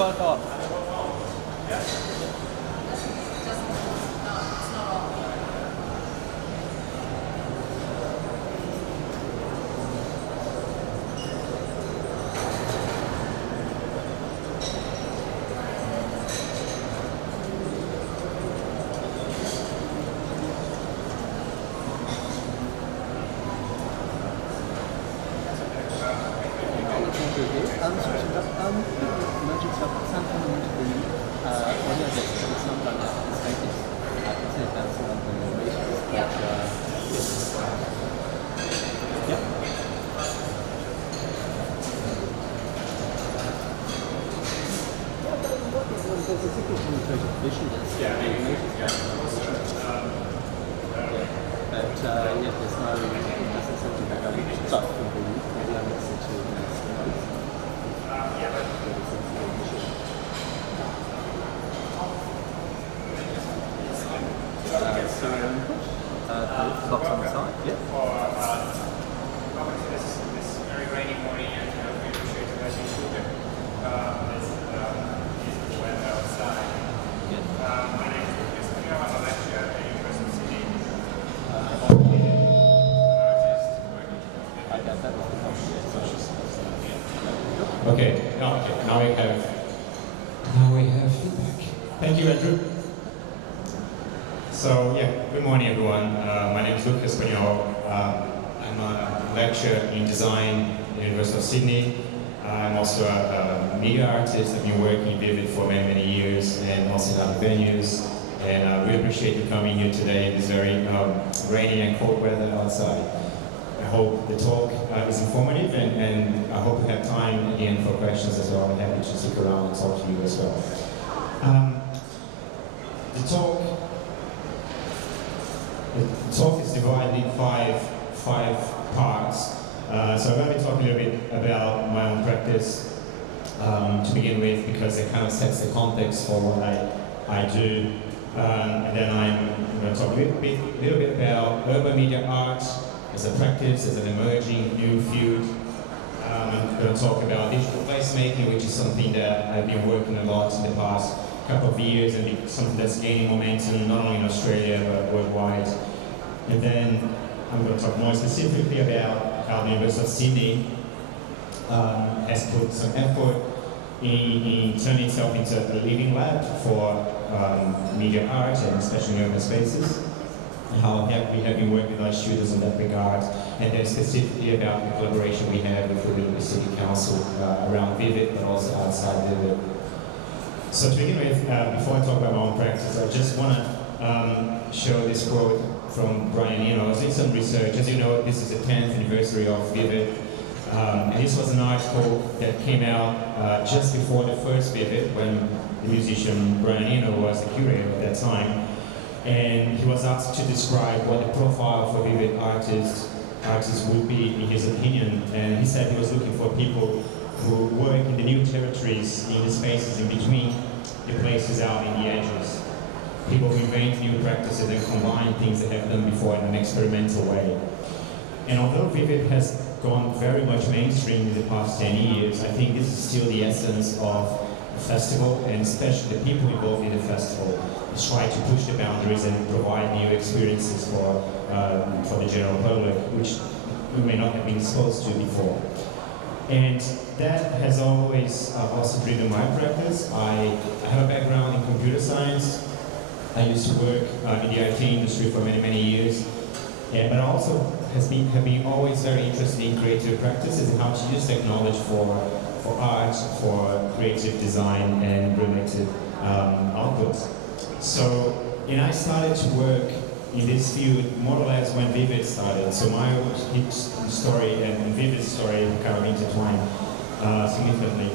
both on. Box on the side, yeah. This very rainy morning, and we appreciate you guys being here. This beautiful weather outside. My name is Luke Hespanhol. I'm a lecturer at the University of Sydney. Okay, now we have feedback. Thank you, Andrew. So good morning everyone. My name is Luke Hespanhol. I'm a lecturer in design at the University of Sydney. I'm also a media artist. I've been working in Vivid for many, many years and also in other venues. And I really appreciate you coming here today in this very rainy and cold weather outside. I hope the talk is informative and I hope you have time again for questions as well. I'm happy to stick around and talk to you as well. The talk is divided in five parts. So I'm going to be talking a little bit about my own practice to begin with, because it kind of sets the context for what I do. And then I'm going to talk a little bit about urban media art as a practice, as an emerging new field. I'm going to talk about digital placemaking, which is something that I've been working a lot in the past couple of years, and something that's gaining momentum not only in Australia but worldwide. And then I'm going to talk more specifically about how the University of Sydney has put some effort in turning itself into a living lab for media art, and especially in urban spaces, and how we have been working with our students in that regard, and then specifically about the collaboration we have with the City Council around Vivid, but also outside Vivid. So to begin with, before I talk about my own practice, I just want to show this quote from Brian Eno. I was doing some research. As you know, this is the 10th anniversary of Vivid. And this was an article that came out just before the first Vivid, when the musician Brian Eno was the curator at that time. And he was asked to describe what the profile for Vivid artists would be in his opinion. And he said he was looking for people who work in the new territories, in the spaces in between the places out in the edges. People who invent new practices and combine things that have done before in an experimental way. And although Vivid has gone very much mainstream in the past 10 years, I think this is still the essence of the festival, and especially the people involved in the festival, is try to push the boundaries and provide new experiences for the general public, which we may not have been exposed to before. And that has always also driven my practice. I have a background in computer science. I used to work in the IT industry for many, many years. But I also have been always very interested in creative practices and how to use technology for art, for creative design and related outputs. So, I started to work in this field more or less when Vivid started. So my story and Vivid's story kind of intertwined significantly.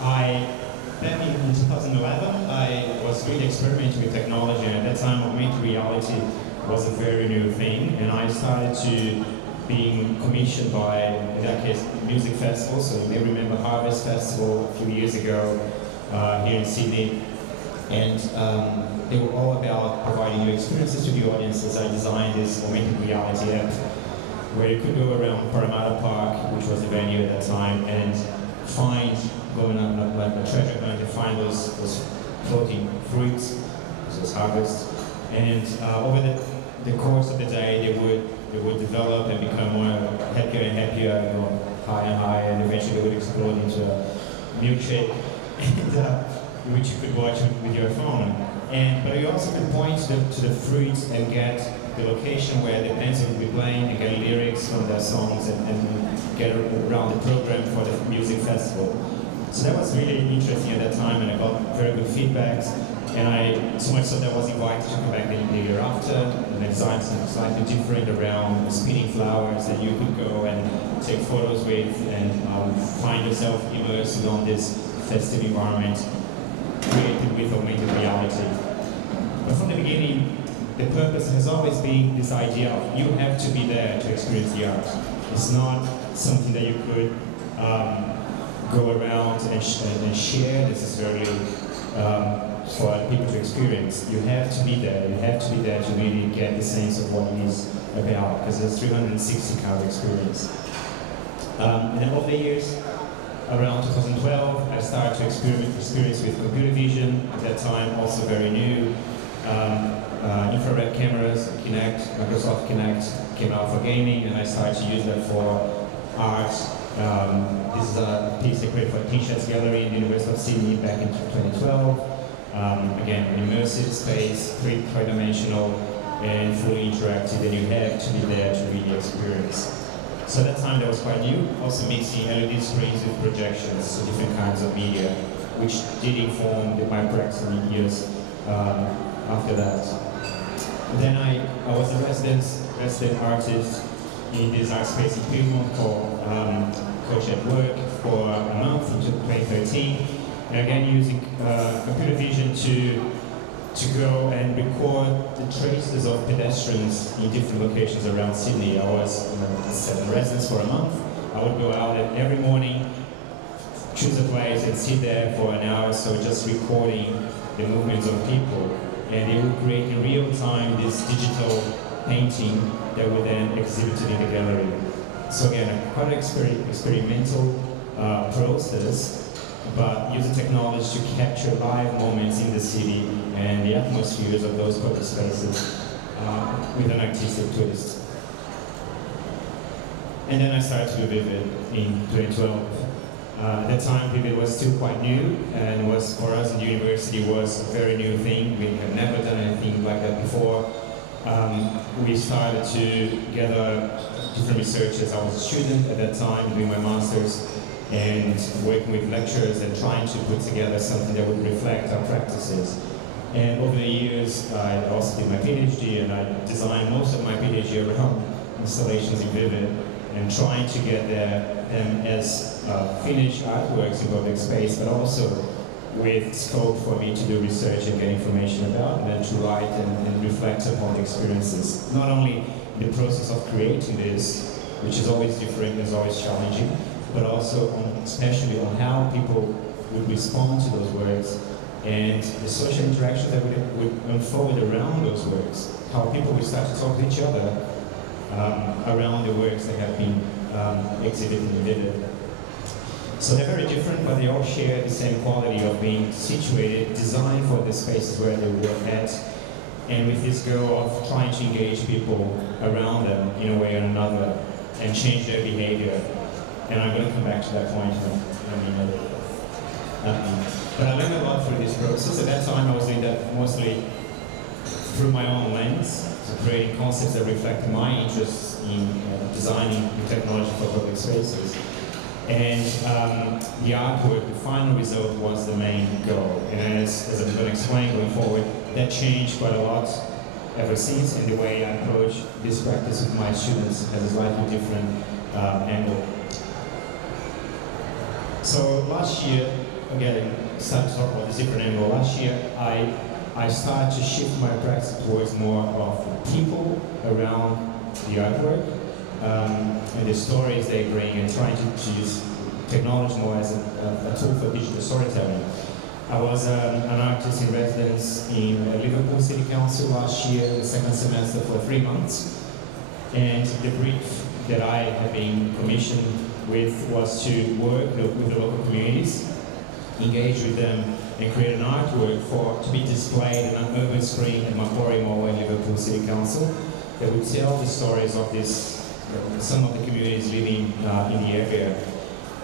Back in 2011, I was really experimenting with technology, and at that time augmented reality was a very new thing, and I started to being commissioned by, in that case, music festivals. So you may remember Harvest Festival a few years ago here in Sydney. And they were all about providing new experiences to the audiences. I designed this augmented reality app where you could go around Parramatta Park, which was the venue at that time, and find going on like a treasure hunt to find those floating fruits, those harvests. And over the course of the day, they would develop and become more happier and happier, and go higher and higher, and eventually they would explode into a milkshake, and, which you could watch with your phone. But you also could point to the fruits and get the location where the bands would be playing and get lyrics from their songs and get around the program for the music festival. So that was really interesting at that time, and I got very good feedbacks. And so much so that I was invited to come back the year after, and then something slightly different around spinning flowers that you could go and take photos with, and find yourself immersed on this festive environment created with augmented reality. But from the beginning, the purpose has always been this idea of you have to be there to experience the art. It's not something that you could go around and share necessarily for people to experience. You have to be there. You have to be there to really get the sense of what it is about, because it's 360 kind of experience. And then over the years, around 2012, I started to experience with computer vision. At that time, also very new. Infrared cameras, Kinect, Microsoft Kinect came out for gaming, and I started to use that for art. This is a piece I created for a T-shirts gallery in the University of Sydney back in 2012. Again, immersive space, three-dimensional and fully interactive, and you have to be there to really experience. So at that time that was quite new, also mixing LED screens with projections, so different kinds of media, which did inform my practice in years after that. Then I was a resident artist in this art space in Piedmont called Coach at Work for a month until 2013. And again, using computer vision to go and record the traces of pedestrians in different locations around Sydney. I was in residence for a month. I would go out every morning, choose a place and sit there for an hour or so, just recording the movements of people. And they would create in real time this digital painting that would then exhibit in the gallery. So again, quite an experimental process, but using technology to capture live moments in the city and the atmospheres of those public spaces with an artistic twist. And then I started to do Vivid in 2012. At that time, Vivid was still quite new, and was for us in the university was a very new thing. We had never done anything like that before. We started to gather different researchers. I was a student at that time doing my master's and working with lecturers and trying to put together something that would reflect our practices. And over the years, I also did my PhD, and I designed most of my PhD around installations in Vivid and trying to get them as finished artworks in public space, but also with scope for me to do research and get information about, and then to write and reflect upon the experiences. Not only in the process of creating this, which is always different, is always challenging, but also especially on how people would respond to those works and the social interactions that would unfold around those works, how people would start to talk to each other around the works that have been exhibited in Vivid. So they're very different, but they all share the same quality of being situated, designed for the spaces where they work at, and with this goal of trying to engage people around them in a way or another and change their behavior. And I'm going to come back to that point in a minute. But I learned a lot through this process. At that time, I was doing that mostly through my own lens, so creating concepts that reflect my interests in designing new technology for public spaces. And the artwork, the final result, was the main goal. And as I'm going to explain going forward, that changed quite a lot ever since, and the way I approach this practice with my students has a slightly different angle. So last year, again, started to talk about this different angle. Last year, I started to shift my practice towards more of the people around the artwork and the stories they bring, and trying to use technology more as a tool for digital storytelling. I was an artist in residence in Liverpool City Council last year, the second semester, for 3 months. And the brief that I had been commissioned with was to work with the local communities engage with them and create an artwork to be displayed on an urban screen at Macquarie Mall in Liverpool City Council that would tell the stories of some of the communities living in the area.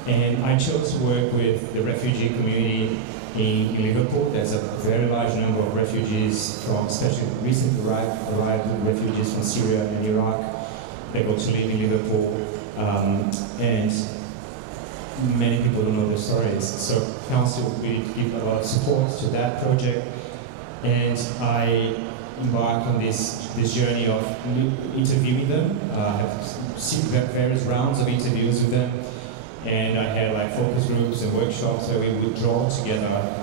And I chose to work with the refugee community in Liverpool. There's a very large number of refugees especially recently arrived refugees from Syria and Iraq. They go to live in Liverpool, and many people don't know their stories. So Council will give a lot of support to that project, and I embarked on this journey of interviewing them. I have various rounds of interviews with them. And I had like focus groups and workshops where we would draw together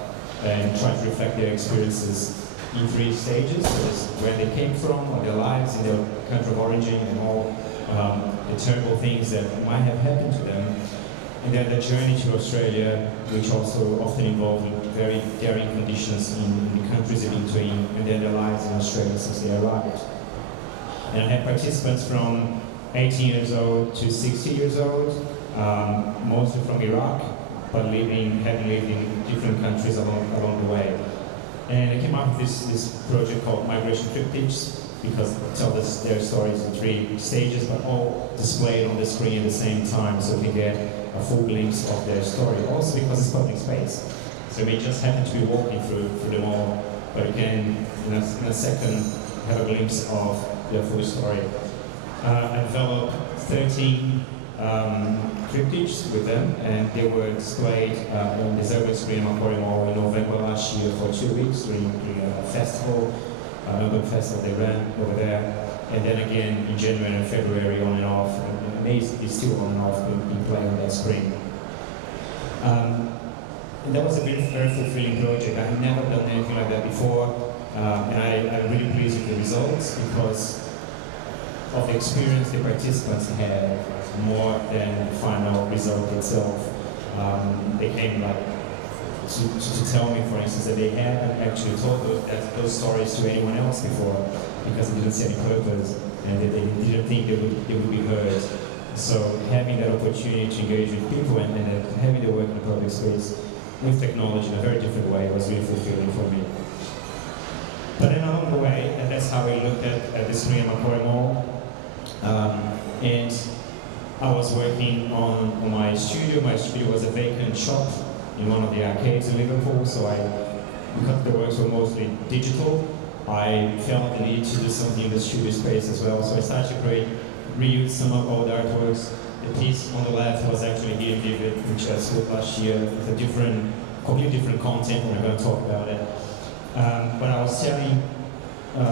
and try to reflect their experiences in 3 stages. So there's where they came from, or their lives in their country of origin, and all the terrible things that might have happened to them. And then the journey to Australia, which also often involved very daring conditions in the countries in between, and then their lives in Australia since they arrived. And I had participants from 18 years old to 60 years old, mostly from Iraq, but having lived in different countries along the way. And I came up with this project called Migration Triptychs, because they tell their stories in 3 stages, but all displayed on the screen at the same time, so we get a full glimpse of their story. Also because it's public space, so we just happen to be walking through them all, but you can, in a second, have a glimpse of their full story. I developed 13 triptychs with them, and they were displayed on the urban screen at Macquarie Mall in November last year for 2 weeks during a festival, urban festival they ran over there, and then again in January and February on and off, and May is still on and off being played on that screen. And that was a very fulfilling project. I had never done anything like that before, and I'm really pleased with the results because of the experience the participants had more than the final result itself. They came to tell me, for instance, that they hadn't actually told those stories to anyone else before because they didn't see any purpose and they didn't think they would be heard. So having that opportunity to engage with people and having to work in a public space with technology in a very different way was really fulfilling for me. But then along the way, and that's how I looked at the screen at Macquarie Mall. And I was working on my studio. My studio was a vacant shop in one of the arcades in Liverpool, so because the works were mostly digital, I felt the need to do something in the studio space as well. So I started to reuse some of old artworks. The piece on the left was actually here in Vivid, which I sold last year with a completely different content, and I'm going to talk about it. But I was telling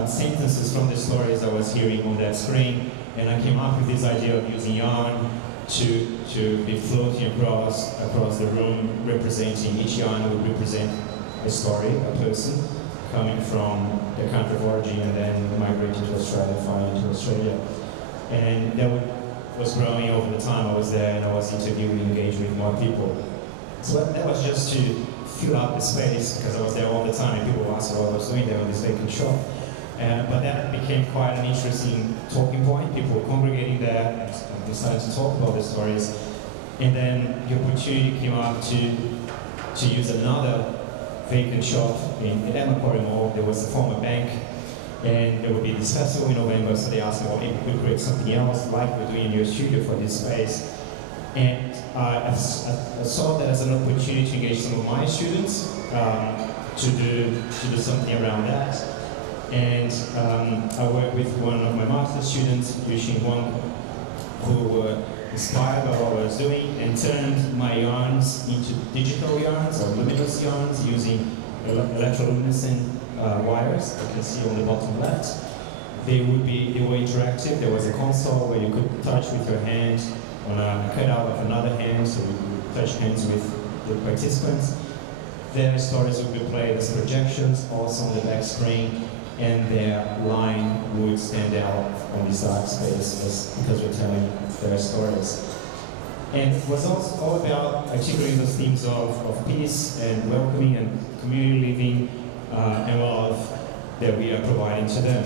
sentences from the stories I was hearing on that screen, and I came up with this idea of using yarn to be floating across the room, representing each yarn would represent a story, a person coming from their country of origin and then migrating to Australia, finally to Australia. And that was growing over the time I was there, and I was interviewing and engaging with more people. So that was just to fill out the space, because I was there all the time and people asked what I was doing there in this vacant shop. But that became quite an interesting talking point. People were congregating there and decided to talk about the stories. And then the opportunity came up to use another vacant shop in Macquarie Mall. There was a former bank, and there would be this festival in November, so they asked me, well, if we could create something else like we're doing in your studio for this space. And I saw that as an opportunity to engage some of my students to do something around that. And I worked with one of my master's students, Yushin Wang, who were inspired by what I was doing and turned my yarns into digital yarns or luminous yarns using electroluminescent wires. You can see on the bottom left. They were interactive. There was a console where you could touch with your hand on a cutout of another hand, so you could touch hands with the participants. Their stories would be played as projections, also on the back screen, and their line would stand out on this dark space because we're telling their stories. And it was also all about articulating those themes of peace and welcoming and community living and love that we are providing to them.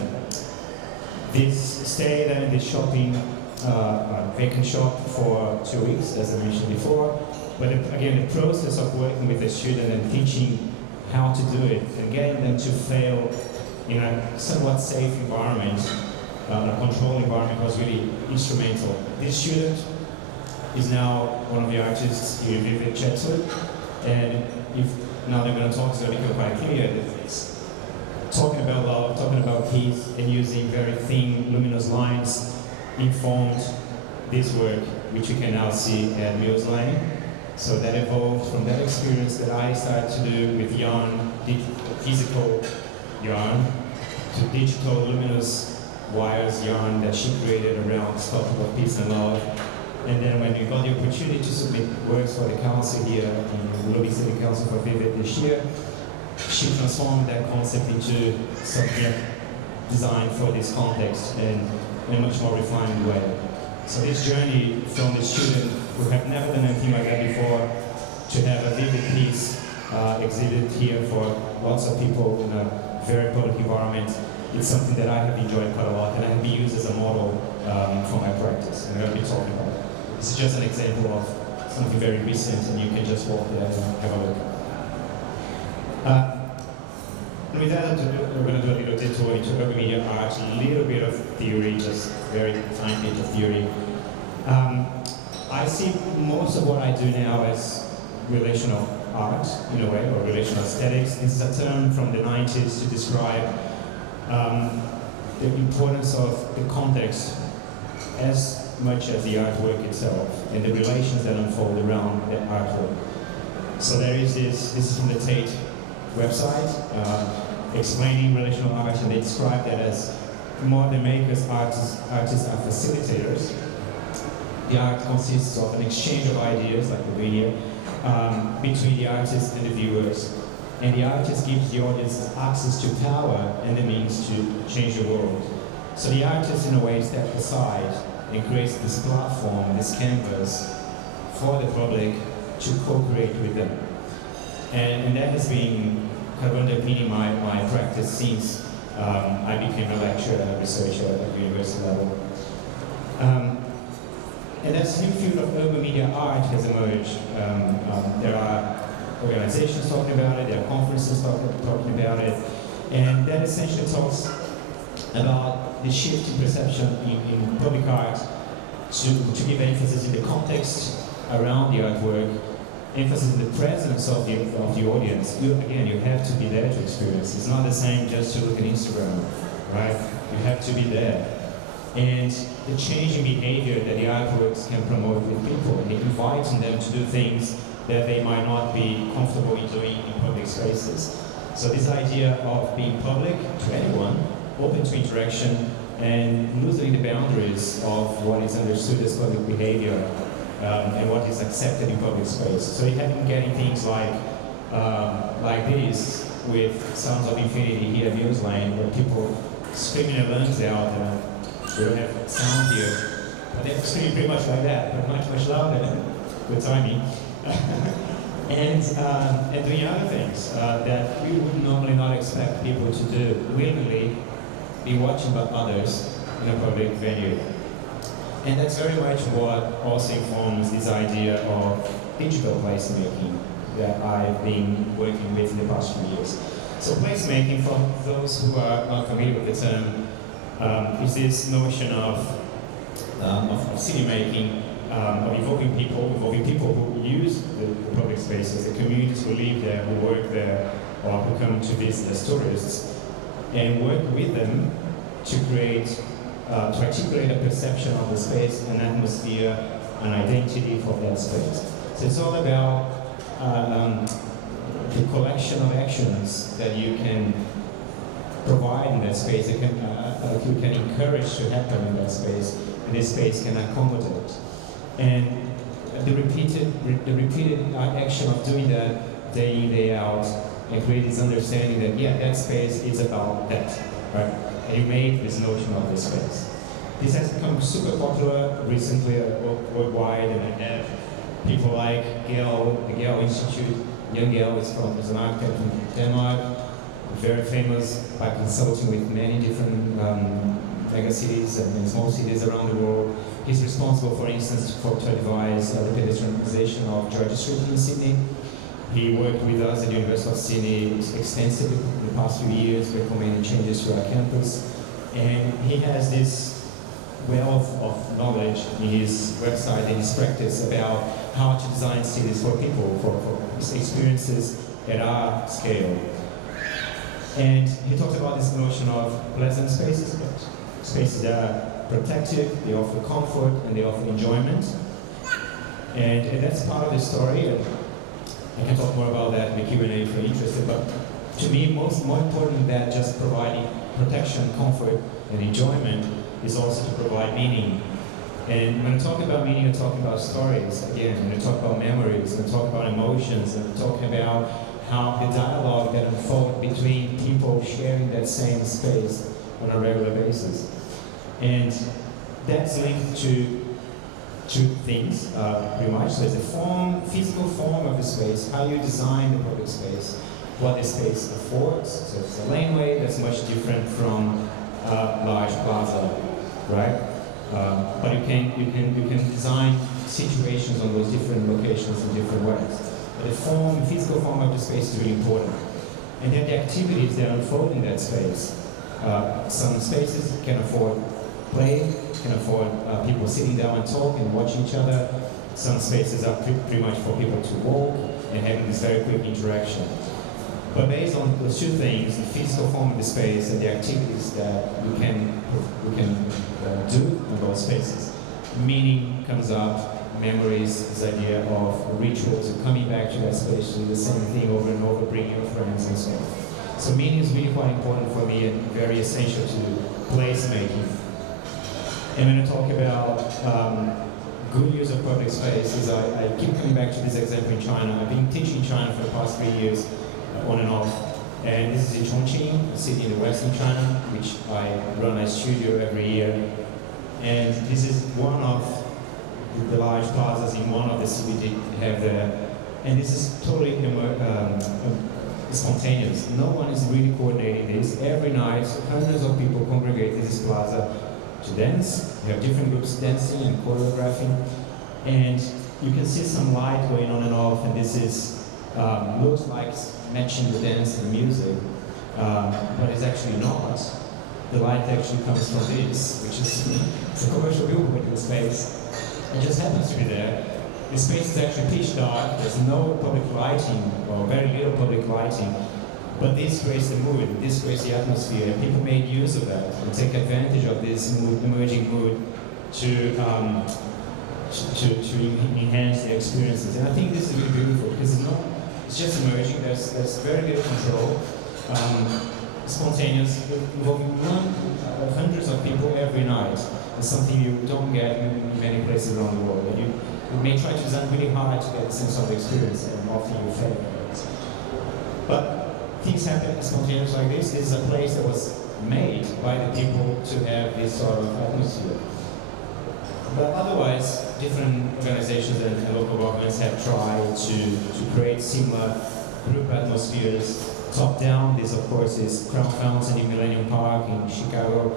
This stay there in this vacant shop for 2 weeks, as I mentioned before, But again, the process of working with a student and teaching how to do it and getting them to fail in a somewhat safe environment, a controlled environment, was really instrumental. This student is now one of the artists here in Chatswood, and if now they're going to talk, it's going to become quite clear that it's talking about love, talking about peace, and using very thin, luminous lines informed this work, which you can now see at Muse Lane. So that evolved from that experience that I started to do with yarn, physical yarn, to digital luminous wires yarn that she created around this topic of peace and love. And then when we got the opportunity to submit works for the council here in Lobby City Council for Vivid this year, she transformed that concept into something designed for this context in a much more refined way. So this journey from the student who have never done anything like that before to have a vivid piece exhibited here for lots of people in a very public environment, it's something that I have enjoyed quite a lot and I have been used as a model for my practice, and I'll be talking about it. This is just an example of something very recent, and you can just walk there and have a look. And with that, we're going to do a little detour into urban media art, a little bit of theory, just very tiny bit of theory. I see most of what I do now as relational art, in a way, or relational aesthetics. This is a term from the 90s to describe the importance of the context as much as the artwork itself and the relations that unfold around the artwork. So there is this is from the Tate website, explaining relational art, and they describe that as more than makers, artists are facilitators. The art consists of an exchange of ideas, like the video, between the artist and the viewers. And the artist gives the audience access to power and the means to change the world. So the artist, in a way, steps aside and creates this platform, this canvas, for the public to co-create with them. And that has been kind of underpinning my practice since I became a lecturer and a researcher at the university level. And this new field of urban media art has emerged. There are organizations talking about it, there are conferences talking about it, and that essentially talks about the shift in perception in public art to give emphasis in the context around the artwork, emphasis in the presence of the audience. You have to be there to experience. It's not the same just to look at Instagram, right? You have to be there. And the changing behavior that the artworks can promote with people, and inviting them to do things that they might not be comfortable in doing in public spaces. So this idea of being public to anyone, open to interaction, and losing the boundaries of what is understood as public behavior and what is accepted in public space. So you have been getting things like this with Sounds of Infinity here at Muse Lane, where people screaming their lungs out. We don't have sound here, but they scream pretty much like that, but much louder. Good timing. and doing other things that we would normally not expect people to do, willingly be watching by others in a public venue. And that's very much what also informs this idea of digital placemaking that I've been working with in the past few years. So placemaking, for those who are not familiar with the term, is this notion of city making, of involving people who use the public spaces, the communities who live there, who work there, or who come to visit as tourists, and work with them to create, to articulate a perception of the space, an atmosphere, an identity for that space. So it's all about the collection of actions that you can provide in that space, that you can encourage to happen in that space, and this space can accommodate. And the repeated action of doing that day in, day out, and create this understanding that, yeah, that space is about that, right? And you made this notion of this space. This has become super popular recently worldwide, and I have people like Gail, the Gail Institute. Young Gail is an architect from Denmark, very famous by consulting with many different mega cities and small cities around the world. He's responsible, for instance, to advise the pedestrianisation of George Street in Sydney. He worked with us at the University of Sydney extensively in the past few years, recommending changes to our campus. And he has this wealth of knowledge in his website and his practice about how to design cities for people, for experiences at our scale. And he talks about this notion of pleasant spaces, spaces that are protective, they offer comfort, and they offer enjoyment. And that's part of the story. And I can talk more about that in the Q&A if you're interested. But to me, more important than just providing protection, comfort, and enjoyment is also to provide meaning. And when I talk about meaning, I'm talking about stories. Again, when I talk about memories, when I talk about emotions, and I'm talking about how the dialogue that unfolds between people sharing that same space on a regular basis. And that's linked to two things, pretty much. So there's the physical form of the space, how you design the public space, what the space affords. So it's a laneway that's much different from a large plaza, right? But you can design situations on those different locations in different ways. But the physical form of the space is really important. And then the activities that unfold in that space. Some spaces can afford play, can afford people sitting down and talk and watching each other. Some spaces are pretty much for people to walk and having this very quick interaction. But based on those two things, the physical form of the space and the activities that we can do in those spaces, meaning comes up, memories, this idea of rituals of coming back to that space to do the same thing over and over, bringing your friends and so on. So meaning is really quite important for me and very essential to placemaking. And when I talk about good use of public spaces, I keep coming back to this example in China. I've been teaching in China for the past 3 years, on and off. And this is in Chongqing, a city in the western China, which I run a studio every year. And this is one of the large plazas in one of the cities they have there. And this is totally spontaneous. No one is really coordinating this. Every night, hundreds of people congregate in this plaza to dance. You have different groups dancing and choreographing. And you can see some light going on and off, and this is looks like matching the dance and music, but it's actually not. The light actually comes from this, which is it's a commercial billboard space. It just happens to be there. The space is actually pitch dark. There's no public lighting, or very little public lighting. But this creates the mood, this creates the atmosphere, and people made use of that and take advantage of this emerging mood to enhance the experiences. And I think this is really beautiful because it's just emerging. There's very little control, spontaneous, involving hundreds of people every night. It's something you don't get in many places around the world. And you may try to design really hard to get a sense of experience, and often you fail. But things happen spontaneous like this. This is a place that was made by the people to have this sort of atmosphere. But otherwise, different organizations and local governments have tried to create similar group atmospheres. Top down, this of course is Crown Fountain in Millennium Park in Chicago,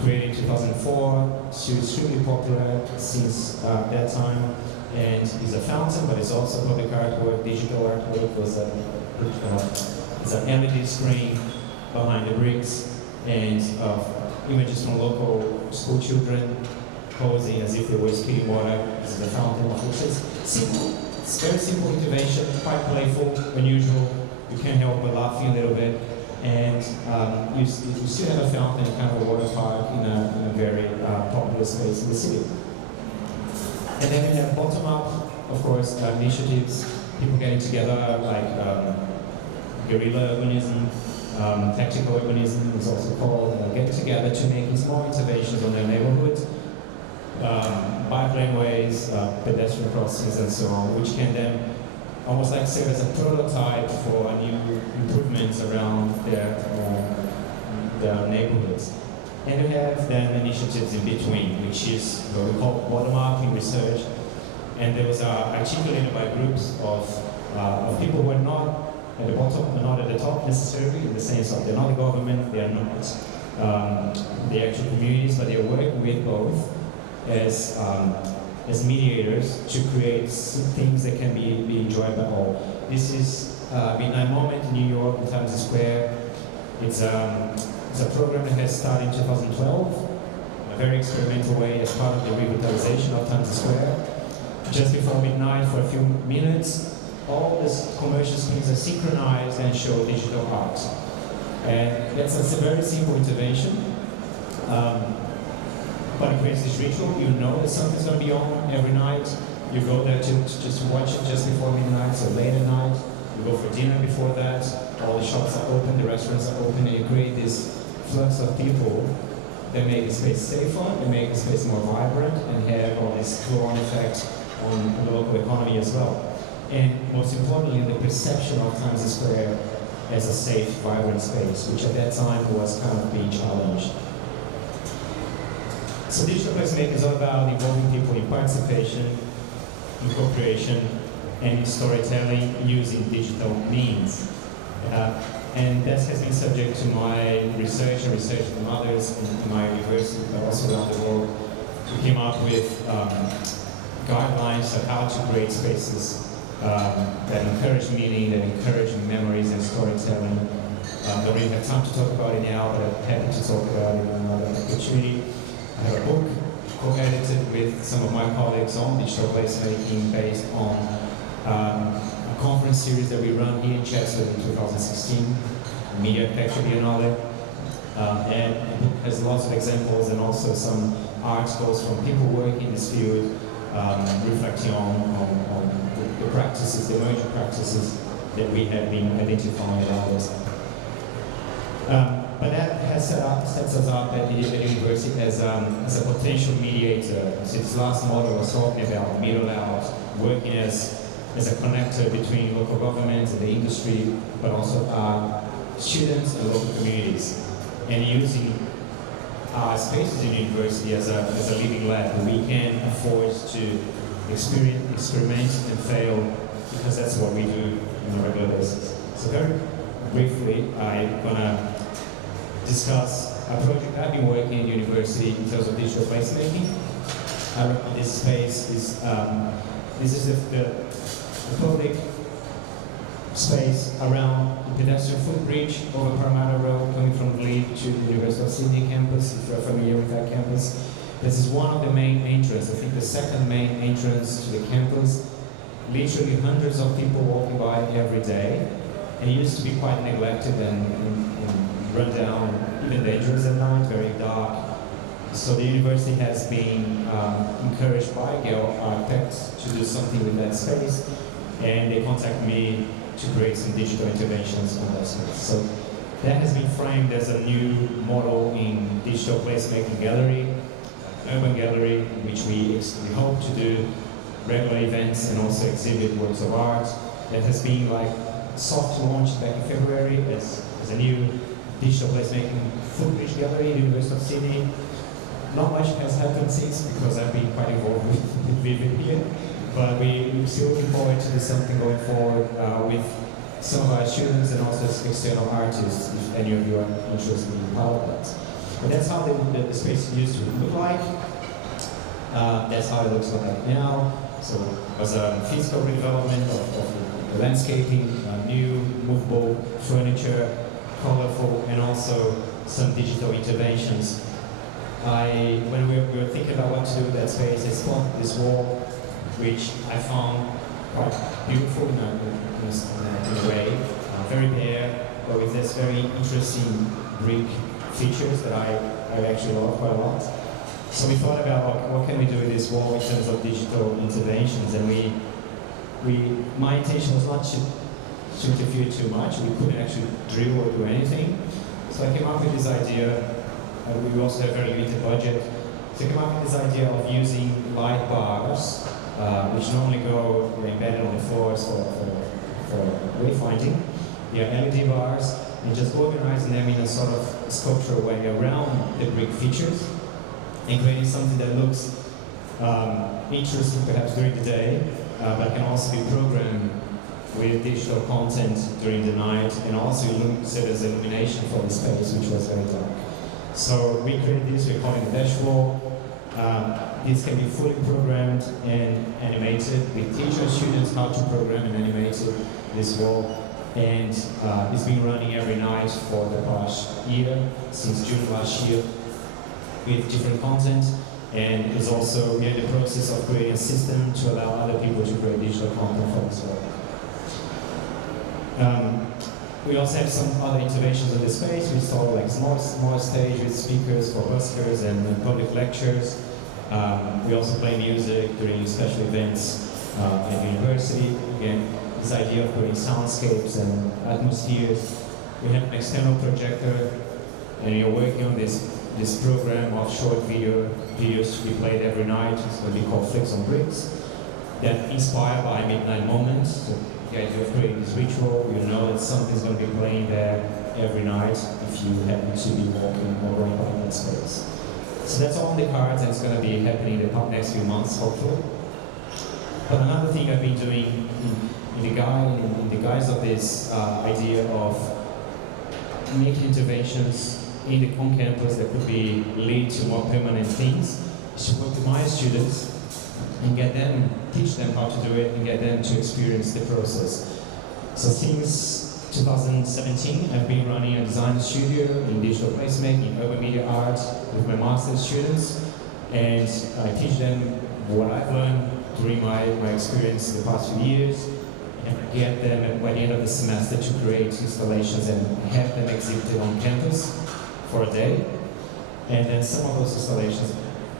created in 2004. It's extremely popular since that time. And it's a fountain, but it's also public artwork, digital artwork. It's an LED screen behind the bricks, and images from local school children posing as if they were spitting water. This is a fountain. It's simple. It's very simple intervention, quite playful, unusual. You can't help but laughing a little bit. And you still have a fountain, kind of a water park in a very popular space in the city. And then we have bottom-up, of course, initiatives, people getting together, like guerrilla urbanism, tactical urbanism is also called, getting together to make small interventions on their neighborhood, bike laneways, pedestrian crossings, and so on, which can then almost like serve as a prototype for new improvements around their neighborhoods. And we have then initiatives in between, which is what we call bottom-up in research. And those are articulated by groups of people who are not at the bottom and not at the top necessarily, in the sense of they're not the government, they are not the actual communities, but they're working with both as mediators to create things that can be enjoyed by all. This is Midnight Moment in New York in Times Square. It's a program that has started in 2012, a very experimental way as part of the revitalization of Times Square. Just before midnight, for a few minutes, all these commercial screens are synchronized and show digital art. And that's a very simple intervention. But it creates this ritual. You know that something's going to be on every night. You go there to just watch it just before midnight, so late at night. You go for dinner before that. All the shops are open, the restaurants are open, and you create this flux of people that make the space safer, that make the space more vibrant, and have all this flow-on effect on the local economy as well. And most importantly, the perception of Times Square as a safe, vibrant space, which at that time was kind of being challenged. So digital placemaking is all about involving people in participation, in co-creation, and in storytelling using digital means. And that has been subject to my research and research from others in my university, but also around the world. We came up with guidelines of how to create spaces that encourage meaning, that encourage memories and storytelling. I don't really have time to talk about it now, but I'm happy to talk about it in another opportunity. I have a book co-edited with some of my colleagues on digital placemaking based on a conference series that we run here in Chatswood in 2016, Media Architecture Biennale. And the book has lots of examples and also some articles from people working in this field, reflecting on the practices, the emerging practices that we have been identifying around us. But that has sets us up at the university as a potential mediator. So this last model was talking about middle out, working as a connector between local governments and the industry, but also students and local communities, and using our spaces in the university as a living lab. We can afford to experiment and fail, because that's what we do on a regular basis. So very briefly, I'm gonna discuss a project I've been working in the university in terms of digital placemaking. This space is the public space around the pedestrian footbridge over Parramatta Road coming from Leeds to the University of Sydney campus, if you're familiar with that campus. This is one of the main entrances, I think the second main entrance to the campus. Literally hundreds of people walking by every day. And it used to be quite neglected and run down, even dangerous at night, very dark. So the university has been encouraged by Gale architects to do something with that space, and they contacted me to create some digital interventions on that space. So that has been framed as a new model in digital placemaking gallery, urban gallery, which we hope to do regular events and also exhibit works of art. That has been like soft launched back in February as a new digital placemaking footbridge gallery in the University of Sydney. Not much has happened since, because I've been quite involved with Vivid here, but we're still looking forward to do something going forward with some of our students and also external artists, if any of you are interested in part of that. But that's how the space used to look like. That's how it looks like now. So it was a physical redevelopment of the landscaping, new movable furniture, colorful, and also some digital interventions. When we were thinking about what to do with that space, I spotted this wall, which I found quite beautiful in a way, very bare, but with this very interesting brick features that I actually love quite a lot. So we thought about what can we do with this wall in terms of digital interventions, and my intention was not to interfere too much. We couldn't actually drill or do anything. So I came up with this idea. We also have a very limited budget. So I came up with this idea of using light bars, which normally go embedded on the floors for wayfinding. They are LED bars, and just organizing them in a sort of sculptural way around the brick features, and creating something that looks interesting perhaps during the day, but can also be programmed with digital content during the night, and also serve as illumination for the space, which was very dark. So we create this, we call it a dashboard. This can be fully programmed and animated. We teach our students how to program and animate this wall. And it's been running every night for the past year, since June last year, with different content. And it's also, we're in the process of creating a system to allow other people to create digital content for us as well. We also have some other interventions in the space. We install like small stage with speakers for buskers and public lectures. We also play music during special events at university. Again, this idea of creating soundscapes and atmospheres. We have an external projector, and we're working on this program of short videos to be played every night. It's what we call Flicks on Bricks. That inspired by Midnight Moments. So the idea of creating this ritual, you know that something's going to be playing there every night if you happen to be walking or going by that space. So that's all on the cards, and it's going to be happening in the next few months, hopefully. But another thing I've been doing in the guise of this idea of making interventions on campus that could lead to more permanent things is to work with my students and teach them how to do it and get them to experience the process. So since 2017, I've been running a design studio in digital placemaking, in urban media art with my master's students, and I teach them what I've learned during my experience in the past few years, and I get them by the end of the semester to create installations and have them exhibited on campus for a day, and then some of those installations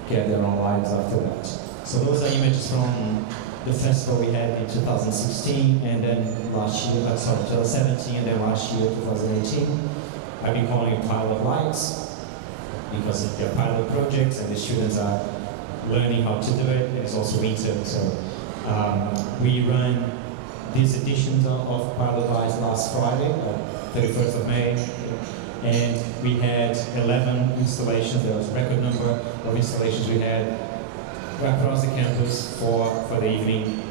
get their own lives after that. So those are images from the festival we had in 2016, and then 2017, and then last year, 2018. I've been calling it pilot lights because they're pilot projects, and the students are learning how to do it. And it's also winter, so we ran these editions of pilot lights last Friday, 31st of May. And we had 11 installations. There was a record number of installations we had across the campus for the evening.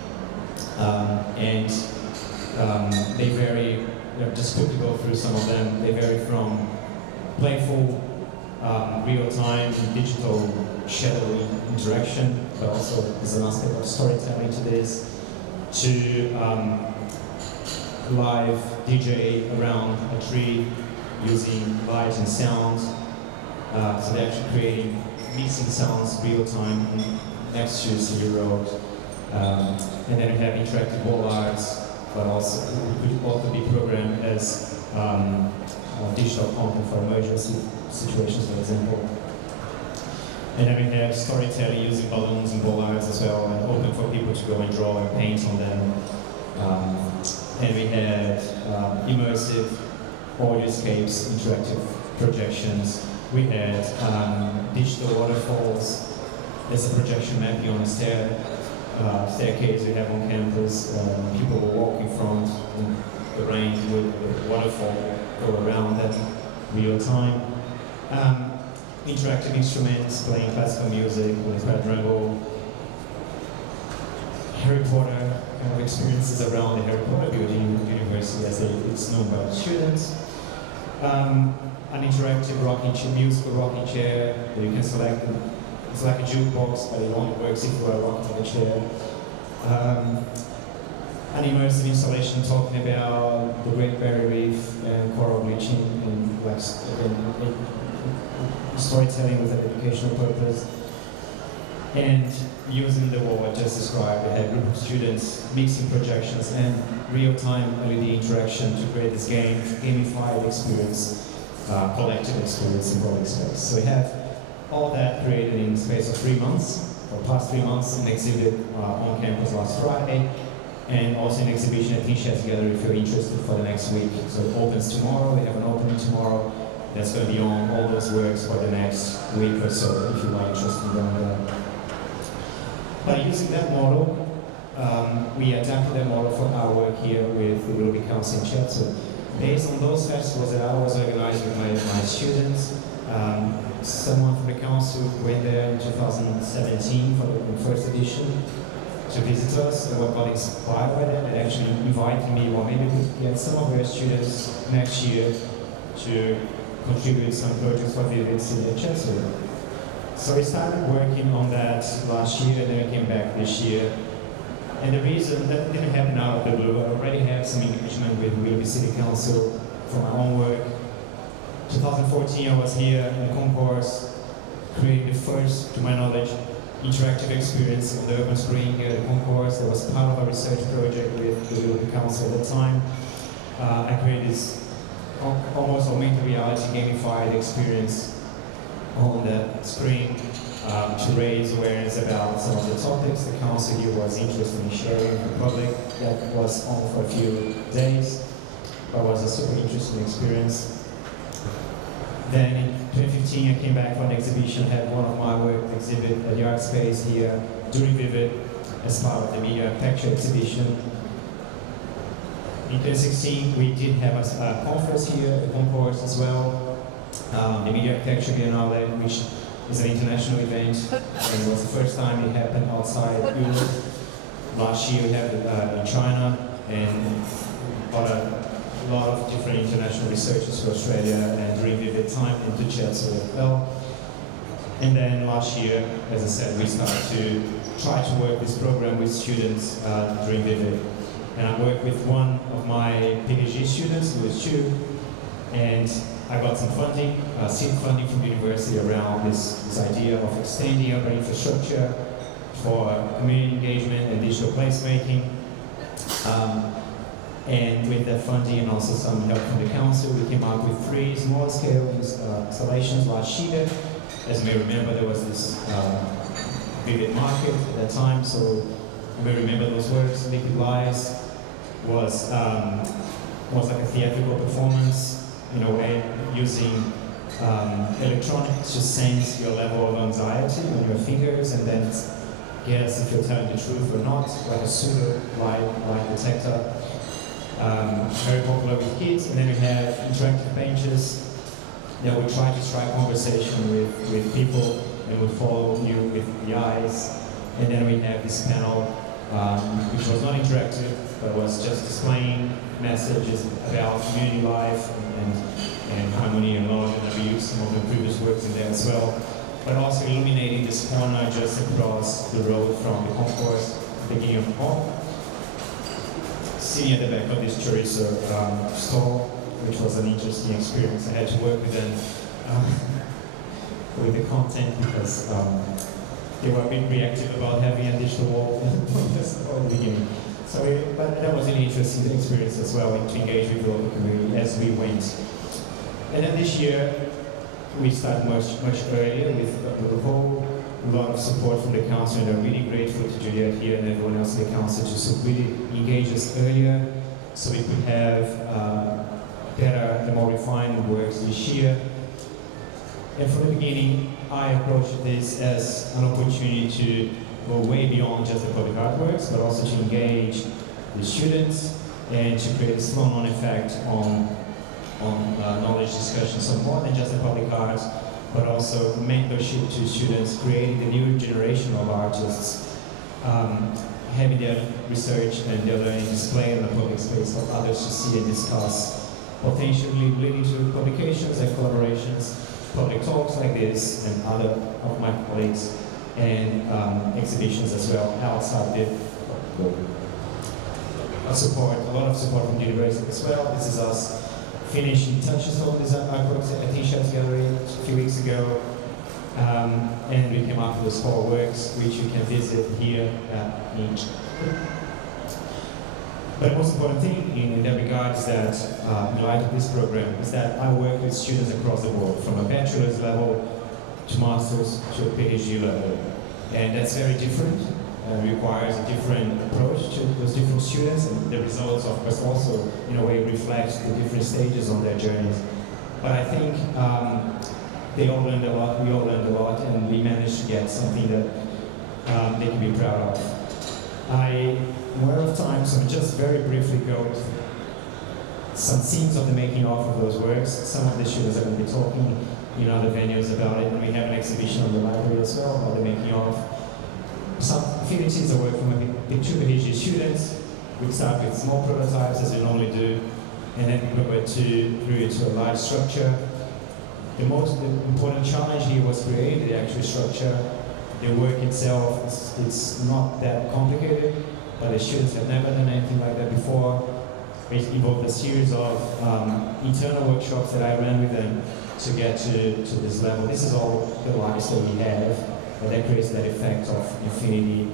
They vary, just quickly go through some of them. They vary from playful, real-time, digital, shadowy interaction, but also there's an aspect of storytelling to this, to live DJ around a tree, using light and sound. So they're actually creating mixing sounds real time next to the road. And then we have interactive wall arts, but also could also be programmed as digital content for emergency situations, for example. And then we have storytelling using balloons and wall arts as well, and open for people to go and draw and paint on them. And we had immersive audioscapes, interactive projections. We had digital waterfalls. There's a projection mapping on a staircase we have on campus. People will walk in front in the rain with the waterfall go around them real time. Interactive instruments, playing classical music with quadrangle. Harry Potter kind of experiences around the Harry Potter building university as it's known by the students. An interactive musical rocking chair that you can select. It's like a jukebox, but it only works if you are rocking the chair. An immersive installation talking about the Great Barrier Reef and coral bleaching, and like storytelling with an educational purpose. And using the wall I just described, we had a group of students mixing projections and real-time LED interaction to create this gamified experience, collective experience in public space. So we have all that created in the space of 3 months, or past 3 months, an exhibit on campus last Friday, and also an exhibition at T-Shirts Gallery if you're interested for the next week. So it opens tomorrow, we have an opening tomorrow, that's going to be on all those works for the next week or so if you are interested in going there. By using that model, we adapted that model for our work here with the Ruby Council in Chatswood. Based on those festivals that I was organizing with my students, someone from the council went there in 2017 for the first edition to visit us, and what got inspired by that and actually invited me, well, maybe we could get some of our students next year to contribute some projects for Vivid at Chatswood. So we started working on that last year, and then we came back this year. And the reason that didn't happen out of the blue, I already had some engagement with Willoughby City Council for my own work. 2014 I was here in the concourse, creating the first, to my knowledge, interactive experience of the urban screen here at the concourse. That was part of a research project with the Willoughby Council at the time. I created this almost augmented reality gamified experience on the screen to raise awareness about some of the topics the council here was interested in sharing with the public. That was on for a few days, but was a super interesting experience. Then in 2015 I came back for an exhibition, had one of my work exhibit at the art space here during Vivid as part of the media picture exhibition. In 2016 we did have a conference here at the concourse as well, the Media Architecture Biennale, which is an international event, and it was the first time it happened outside Europe. Last year we had it in China, and got a lot of different international researchers from Australia, and during Vivid time into Chatswood as well. And then last year, as I said, we started to try to work this program with students during Vivid. And I worked with one of my PhD students, who is Chu, and I got some funding, seed funding from the university around this idea of extending urban infrastructure for community engagement and digital placemaking. And with that funding and also some help from the council, we came up with 3 small-scale installations last year. As you may remember, there was this Vivid market at that time, so you may remember those works. Liquid Lies was like a theatrical performance, in a way, using electronics to sense your level of anxiety on your fingers, and then guess if you're telling the truth or not, like a pseudo lie detector. Very popular with kids. And then we have interactive benches that would try to strike conversation with people and would follow you with the eyes. And then we have this panel, which was not interactive, but was just displaying messages about community life and harmony and love, and we used some of the previous works in there as well. But also illuminating this corner just across the road from the concourse, beginning of the hall. Sitting at the back of this chorizo stall, which was an interesting experience. I had to work with them with the content because they were a bit reactive about having a digital wall at the beginning. So, but that was an interesting experience as well, to engage with the local community as we went. And then this year, we started much earlier with a whole lot of support from the council, and I'm really grateful to Juliet here and everyone else in the council to really engage us earlier, so we could have better and more refined works this year. And from the beginning, I approached this as an opportunity to go way beyond just the public artworks, but also to engage the students and to create a flow-on effect on knowledge discussion. So more than just the public arts, but also mentorship to students, creating the new generation of artists, having their research and their learning displayed in the public space for others to see and discuss, potentially leading to publications and collaborations, public talks like this, and other of my colleagues, and exhibitions as well outside the support, a lot of support from the university as well. This is us finishing touches on this artworks at T-Shirts Gallery a few weeks ago, and we came up with those 4 works, which you can visit here in. But the most important thing in that regard is that, in light of this program, is that I work with students across the world, from a bachelor's level to master's to a PhD level. And that's very different, requires a different approach to those different students, and the results, of course, also, in a way, reflect the different stages on their journeys. But I think they all learned a lot, we all learned a lot, and we managed to get something that they can be proud of. We're out of time, so just very briefly go some scenes of the making of those works. Some of the students are going to be talking in other venues about it, and we have an exhibition in the library as well about the making of. Some affinities are work from the 2 PhD students. We start with small prototypes, as we normally do, and then we go through to a large structure. The most important challenge here was creating the actual structure. The work itself, it's not that complicated, but the students have never done anything like that before. It involved a series of internal workshops that I ran with them to get to this level. This is all the lights that we have, and that creates that effect of infinity,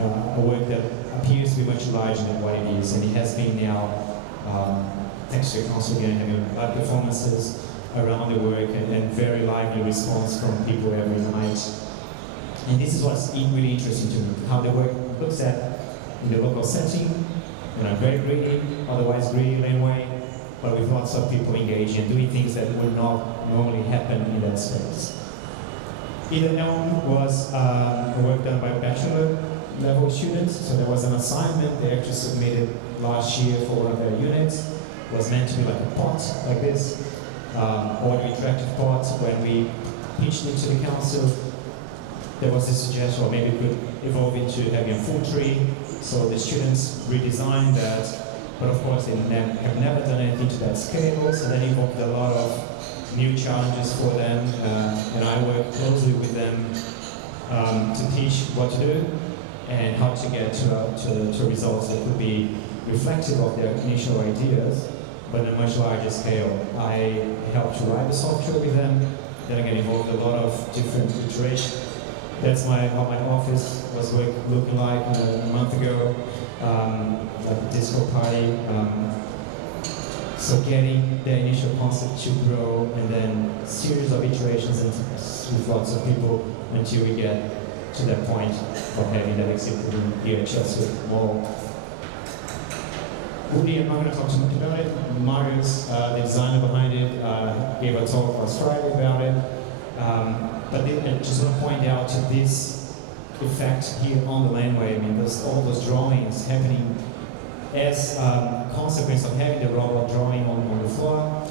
a work that appears to be much larger than what it is, and it has been now, thanks to the council again, having live performances around the work and very lively response from people every night. And this is what's really interesting to me, how the work looks at in the local setting, very greedy, otherwise greedy laneway, but with lots of people engaging and doing things that would not normally happen in that space. Either known was work done by bachelor level students, so there was an assignment they actually submitted last year for one of their units. It was meant to be like a pot, like this, or an interactive pot. When we pitched it to the council, there was this suggestion, or maybe it could evolve into having a full tree. So the students redesigned that, but of course they have never done anything to that scale, so that involved a lot of new challenges for them, and I worked closely with them to teach what to do and how to get to results that could be reflective of their initial ideas, but on a much larger scale. I helped to write the software with them, then again involved a lot of different iterations. That's how my office was looking like a month ago, like a disco party. So getting the initial concept to grow, and then a series of iterations and with lots of people until we get to that point of having that exhibit here at Chatswood Mall. Woody, I'm not going to talk too much about it. Marius, the designer behind it, gave a talk last Friday about it. But I just want to point out to this effect here on the laneway. I mean, all those drawings happening as a consequence of having the robot drawing on the floor.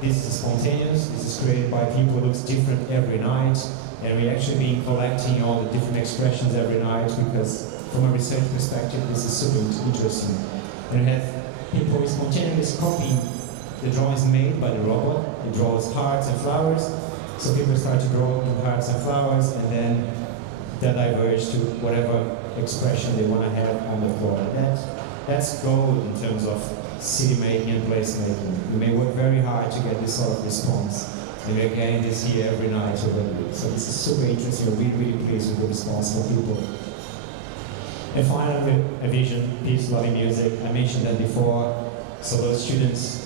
This is spontaneous. This is created by people. It looks different every night. And we actually been collecting all the different expressions every night because from a research perspective, this is super interesting. And we have people spontaneously copying the drawings made by the robot. It draws hearts and flowers. So people start to draw hearts and flowers, and then that diverge to whatever expression they want to have on the floor. That's gold in terms of city making and place making. We may work very hard to get this sort of response, and we're getting this here every night already. So this is super interesting. We're really pleased with the response from people. And finally, a vision, peace, loving music. I mentioned that before. So those students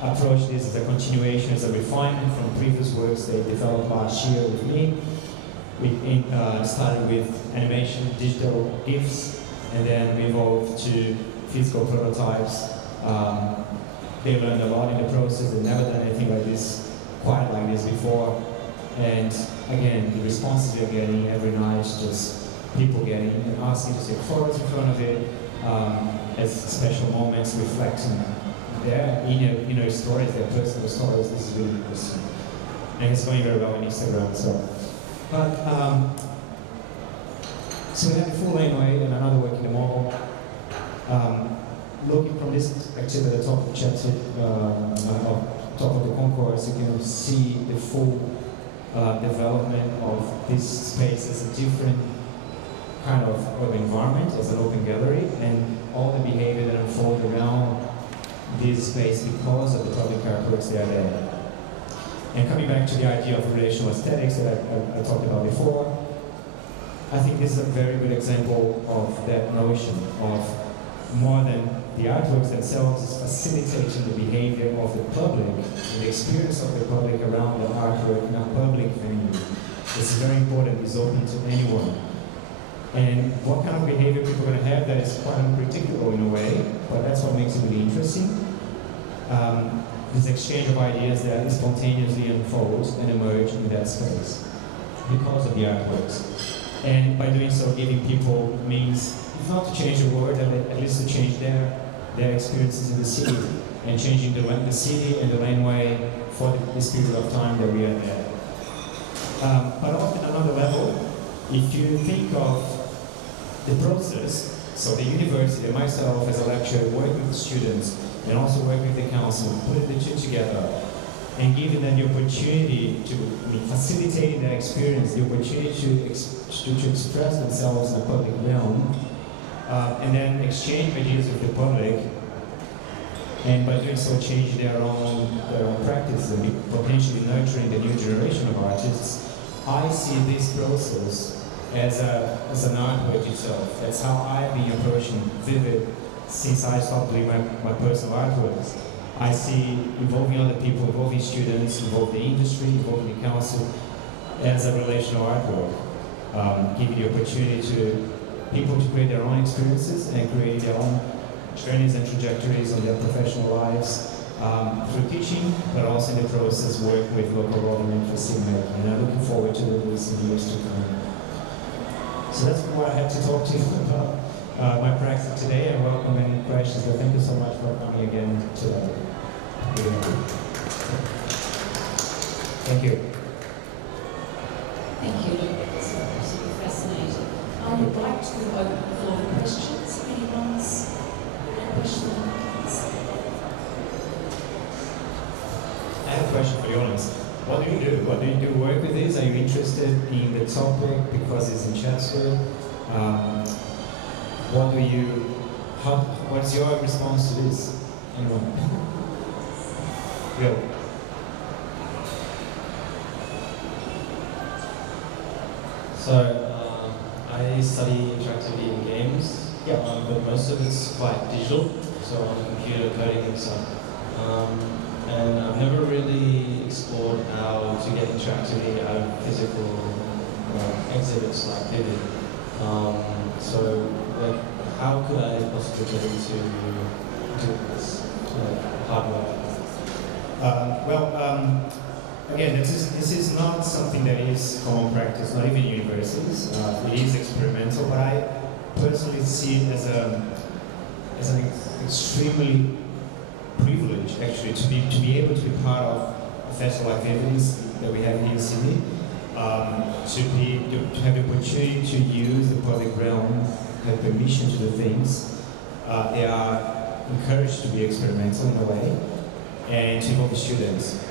approach this as a continuation, as a refinement from previous works they developed last year with me. We started with animation, digital GIFs, and then we evolved to physical prototypes. They learned a lot in the process. They've never done anything like this, quite like this before. And again, the responses we're getting every night, just people getting and asking to take photos in front of it as special moments reflecting their inner stories, their personal stories. This is really interesting. And it's going very well on Instagram as well. But, so we have the full laneway and another work in the mall. Looking from this activity at the top of Chatswood, top of the concourse, you can see the full development of this space as a different kind of environment, as an open gallery, and all the behavior that unfolds around this space because of the public artworks that are there. And coming back to the idea of relational aesthetics that I talked about before, I think this is a very good example of that notion of more than the artworks themselves is facilitating the behavior of the public, and the experience of the public around the artwork in a public venue. This is very important, it's open to anyone. And what kind of behavior people are going to have that is quite unpredictable in a way, but that's what makes it really interesting. This exchange of ideas that spontaneously unfolds and emerge in that space because of the artworks. And by doing so, giving people means, if not to change the world, at least to change their experiences in the city, and changing the city and the laneway for this period of time that we are there. But on another level, if you think of the process, so the university and myself as a lecturer working with the students and also working with the council, putting the two together, and giving them the opportunity to, facilitating their experience, the opportunity to express themselves in the public realm, and then exchange ideas with the public, and by doing so change their own practice and potentially nurturing the new generation of artists. I see this process as an artwork itself. That's how I've been approaching Vivid since I stopped doing my personal artworks. I see involving other people, involving students, involving the industry, involving the council as a relational artwork, giving the opportunity to people to create their own experiences and create their own journeys and trajectories on their professional lives through teaching, but also in the process work with local government for filmmaking. And I'm looking forward to this in years to come. So that's what I had to talk to you about my practice today. I welcome any questions, but thank you so much for coming again today. Thank you. Thank you, Luke. It's absolutely fascinating. I would like to open the floor for questions. Anyone's got a question? I have a question for the audience. What do you do? What do you do work with this? Are you interested in the topic because it's in Chatswood? What's your response to this? Anyone? Go. So, I study interactivity in games, but most of it's quite digital, so on the computer coding and stuff. And I've never really explored how to get interactivity out of physical exhibits like Vivid. So, like, how could I possibly get into do this hardware? Again, this is not something that is common practice, not even in universities. It is experimental, but I personally see it as an extremely privilege, actually, to be able to be part of a festival like this that we have here in Sydney, to have the opportunity to use the public realm, have permission to do things. They are encouraged to be experimental in a way, and to involve the students.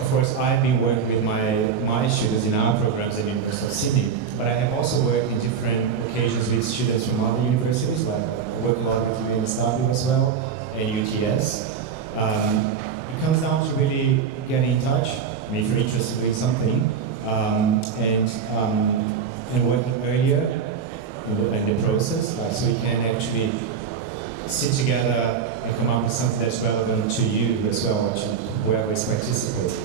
Of course, I've been working with my students in our programs at the University of Sydney, but I have also worked in different occasions with students from other universities, like I work a lot with UNSW as well, and UTS. It comes down to really getting in touch, if you're interested in something, and working earlier in the process, so we can actually sit together and come up with something that's relevant to you as well, or to whoever is participating.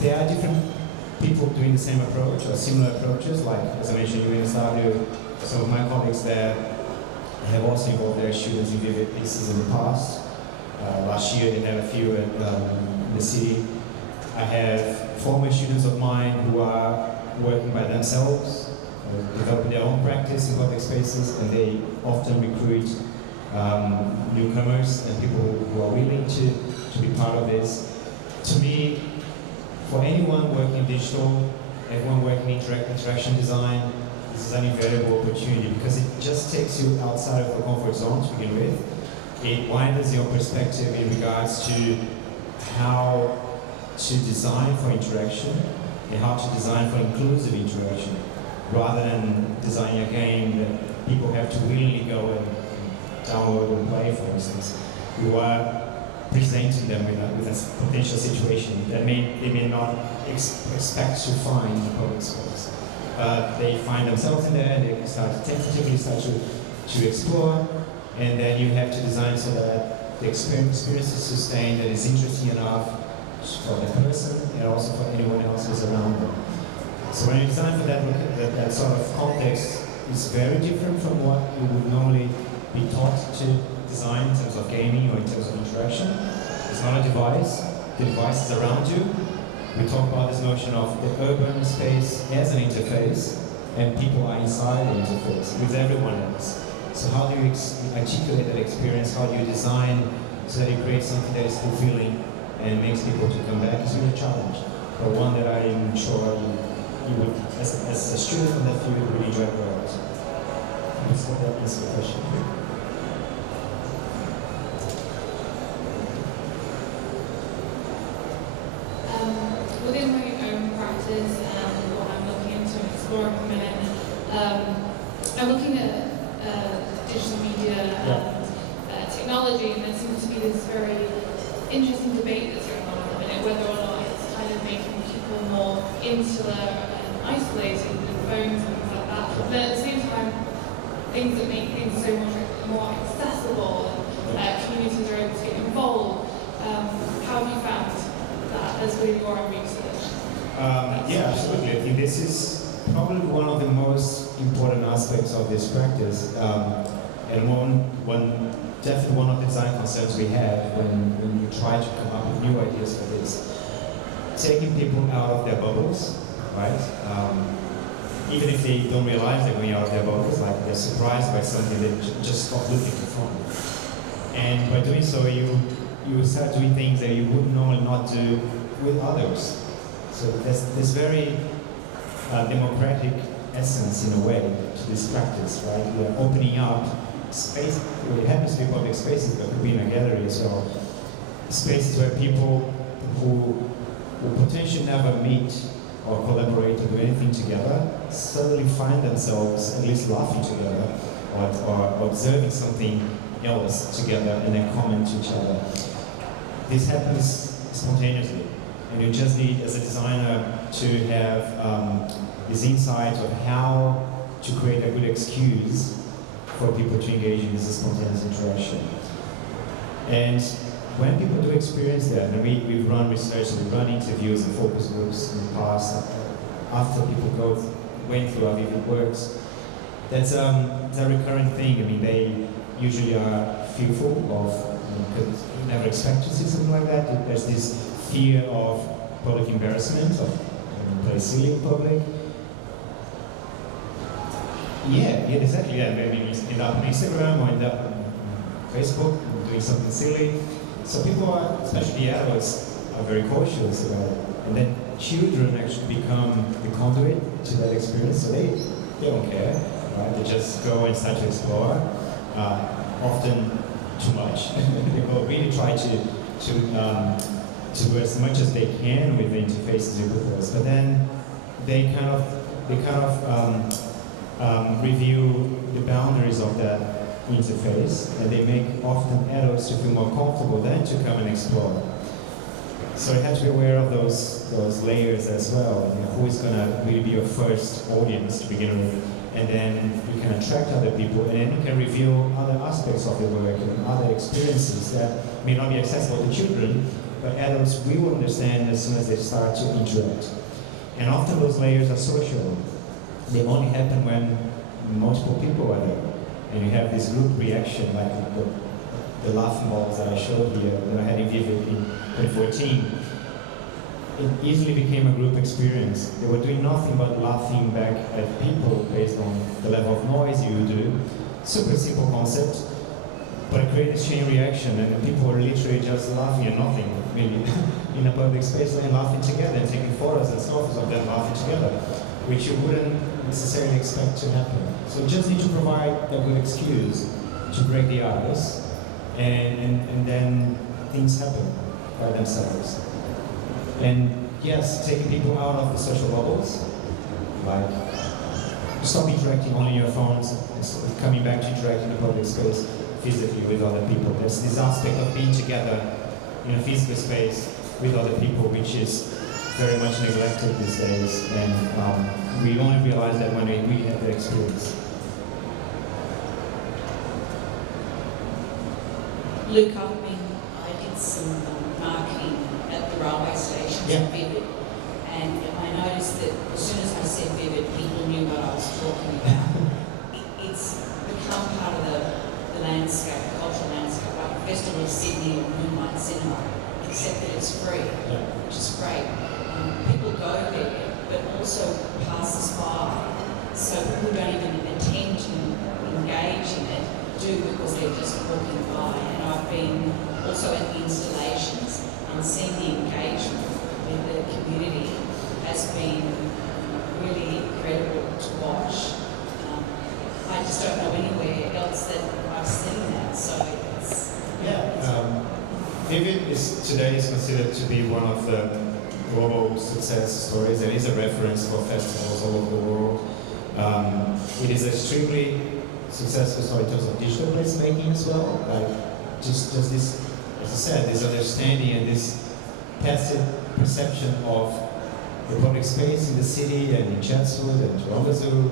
There are different people doing the same approach or similar approaches, like as I mentioned, UNSW, some of my colleagues there have also involved their students in Vivid pieces in the past. Last year they had a few in the city. I have former students of mine who are working by themselves, developing their own practice in public spaces, and they often recruit newcomers and people who are willing to be part of this. To me, for anyone working digital, everyone working interaction design, this is an invaluable opportunity because it just takes you outside of the comfort zone to begin with. It widens your perspective in regards to how to design for interaction and how to design for inclusive interaction, rather than designing a game that people have to willingly go and download and play, for instance. You are presenting them with a potential situation that they may not expect to find in the public space. They find themselves in there and they tentatively start to explore, and then you have to design so that the experience is sustained and is interesting enough for the person and also for anyone else who's around them. So when you design for that sort of context, it's very different from what you would normally be taught to design in terms of gaming or in terms of interaction. It's not a device. The device is around you. We talk about this notion of the urban space as an interface, and people are inside the interface with everyone else. So how do you articulate that experience? How do you design so that it creates something that is fulfilling and makes people to come back? It's really a challenge, but one that I'm sure you would, as a student from that field, really enjoy very much. So that answers the question. exploring for a minute. I'm looking at digital media and technology, and there seems to be this very interesting debate that's going on at the minute, whether or not it's kind of making people more insular and isolated with phones and things like that. But at the same time, things that make things so much more accessible and communities are able to get involved. How have you found that as with your own research? Yeah, absolutely. I think this is probably one of the most important aspects of this practice, and definitely one of the design concerns we have when we try to come up with new ideas for this. Taking people out of their bubbles, right? Even if they don't realize they're going out of their bubbles, like they're surprised by something, they just stop looking for fun. And by doing so, you start doing things that you would normally not do with others. So there's this very democratic essence, in a way, to this practice, right? We are opening up space. It happens to be public spaces, but it could be in a gallery as well. Spaces where people who potentially never meet or collaborate or do anything together suddenly find themselves at least laughing together or observing something else together and then comment to each other. This happens spontaneously, and you just need, as a designer, to have this insight of how to create a good excuse for people to engage in this spontaneous interaction. And when people do experience that, and we've run research, we've run interviews and focus groups in the past, after people went through our vivid works, that's a recurrent thing. I mean, they usually are fearful of, because you never expect to see something like that. There's this fear of public embarrassment, of play silly in public. Yeah, exactly. Yeah, maybe you end up on Instagram or end up on Facebook doing something silly. So people are, especially adults, are very cautious about it. And then children actually become the conduit to that experience. So they don't care, right? They just go and start to explore. Often too much. They will really try to as much as they can with the interfaces you propose. But then they kind of review the boundaries of that interface, and they make often adults to feel more comfortable then to come and explore. So you have to be aware of those layers as well. You know, who is going to really be your first audience to begin with, and then you can attract other people, and then you can reveal other aspects of your work and other experiences that may not be accessible to children, but adults will understand as soon as they start to interact. And often those layers are social. They only happen when multiple people are there. And you have this group reaction, like the laughing balls that I showed here, that I had in Vivid in 2014. It easily became a group experience. They were doing nothing but laughing back at people based on the level of noise you do. Super simple concept, but it created a chain reaction, and people were literally just laughing at nothing, really, in a public space and laughing together and taking photos and selfies of them laughing together, which you wouldn't necessarily expect to happen. So you just need to provide a good excuse to break the ice, and then things happen by themselves. And yes, taking people out of the social bubbles, like stop interacting only on your phones, and coming back to interact in the public space physically with other people. There's this aspect of being together in a physical space with other people, which is very much neglected these days, and we only realize that when we have the experience. Luke, I did some marketing at the railway station Yeah. at Vivid, and I noticed that as soon as I said Vivid, people knew what I was talking about. It's become part of the landscape, the cultural landscape, like Festival of Sydney or Moonlight Cinema, except that it's free, which is great. People go there, but also passers-by, so people who don't even intend to engage in it do because they're just walking by. And I've been also at the installations and seeing the engagement with the community has been really incredible to watch. I just don't know anywhere else that I've seen that, so it's... Vivid today is considered to be one of the global success stories. There is a reference for festivals all over the world. It is extremely successful story in terms of digital placemaking as well. Like just this, as I said, this understanding and this passive perception of the public space in the city and in Chatswood and Toronto Zoo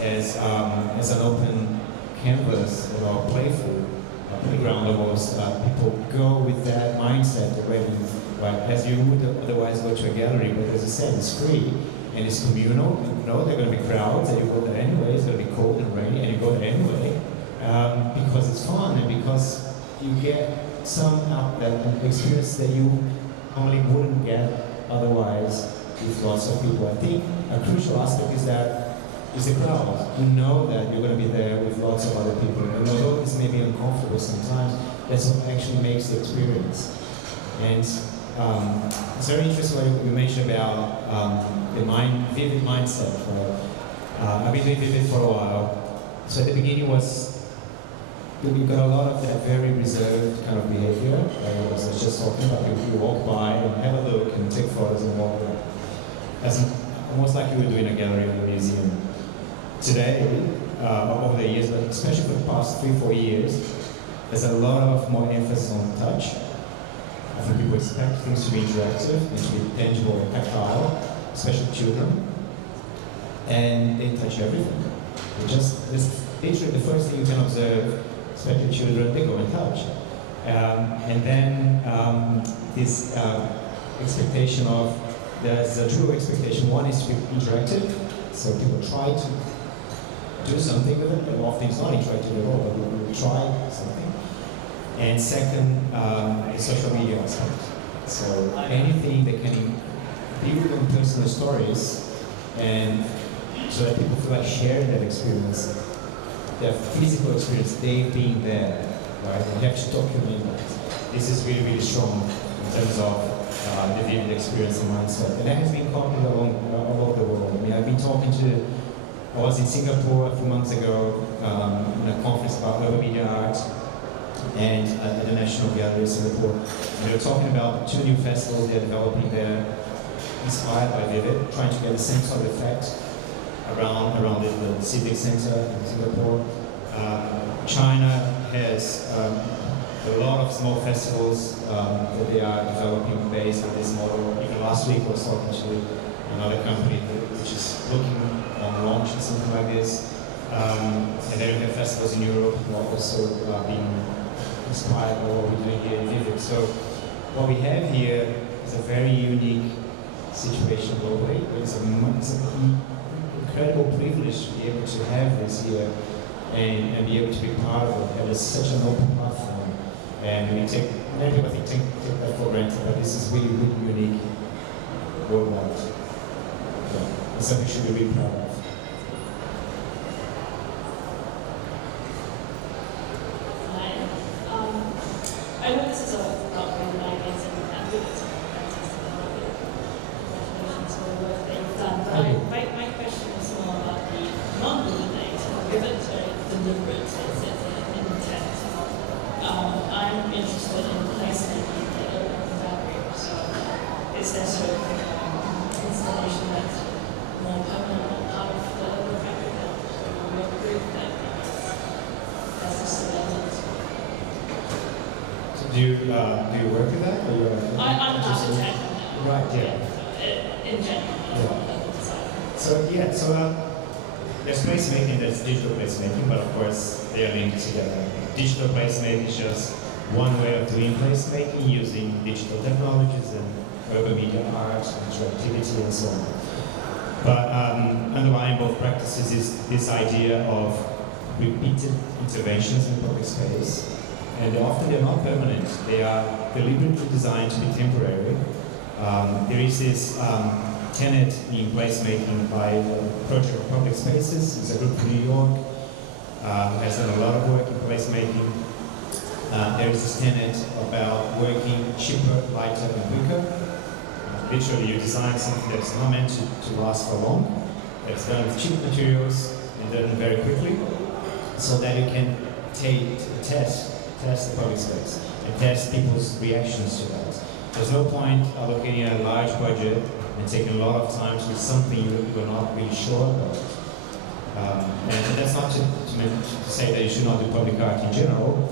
as an open canvas or playful playground almost. People go with that mindset already, right? As you would otherwise go to a gallery, but as I said, it's free and it's communal. You know there are going to be crowds and you go there anyway. It's going to be cold and rainy and you go there anyway because it's fun and because you get some out there experience that you normally wouldn't get otherwise with lots of people. I think a crucial aspect is that is the crowd. You know that you're going to be there with lots of other people. And although this may be uncomfortable sometimes, that's what actually makes the experience. And it's very interesting what you mentioned about the vivid mindset. Right? I've been doing vivid for a while. So at the beginning you got a lot of that very reserved kind of behavior. I was just talking about you walk by and have a look and take photos and walk away. That's almost like you would do in a gallery or a museum. Today, over the years, but especially for the past 3-4 years, there's a lot of more emphasis on touch. I think people expect things to be interactive and to be tangible and tactile, especially children. And they touch everything. It's literally the first thing you can observe, especially children, they go and touch. And then this expectation of, there's a true expectation. One is to be interactive, so people try to do something with it, but often it's not interactive at all, but we try something. And second, a social media aspect. So anything that can build on personal stories, and so that people feel like sharing that experience, their physical experience, they being there, right? And actually document that. This is really, really strong in terms of the vivid experience and mindset. And that has been copied all over the world. I mean, I was in Singapore a few months ago in a conference about urban media art and at the National Gallery of Singapore. And they were talking about 2 new festivals they're developing there, inspired by Vivid, trying to get the same sort of effect around the civic center in Singapore. China has a lot of small festivals that they are developing based on this model. Even last week I was talking to another company which is looking on launching something like this. And then we have festivals in Europe who are also being inspired by what we're doing here in Vivid. So what we have here is a very unique situation globally. It's an incredible privilege to be able to have this here and be able to be part of it. And it's such an open platform. And we take, many people take that for granted, but this is really, really unique worldwide. Yeah. It's something we should be really proud of. I know this is not really my ideas and it's fantastic. Congratulations for the work that you've done. But my question is more about the non-deliberate, given to deliberate, it's an intent. I'm interested in placemaking the urban boundary. So is there sort of installation that's more permanent part of the urban fabric that we work with that has this element? Do you work with that? Or I'm an architect. Right, yeah. So in general, there's placemaking, there's digital placemaking, but of course they are linked together. Digital placemaking is just one way of doing placemaking using digital technologies and urban media art, interactivity, and so on. But underlying both practices is this idea of repeated interventions in public space. And often they're not permanent. They are deliberately designed to be temporary. There is this tenet in placemaking by the Project of Public Spaces. It's a group in New York. Has done a lot of work in placemaking. There is this tenet about working cheaper, lighter, and quicker. Literally, you design something that's not meant to last for long. It's done with cheap materials and done very quickly, so that you can test the public space and test people's reactions to that. There's no point allocating a large budget and taking a lot of time to something you're not really sure about. And that's not to say that you should not do public art in general,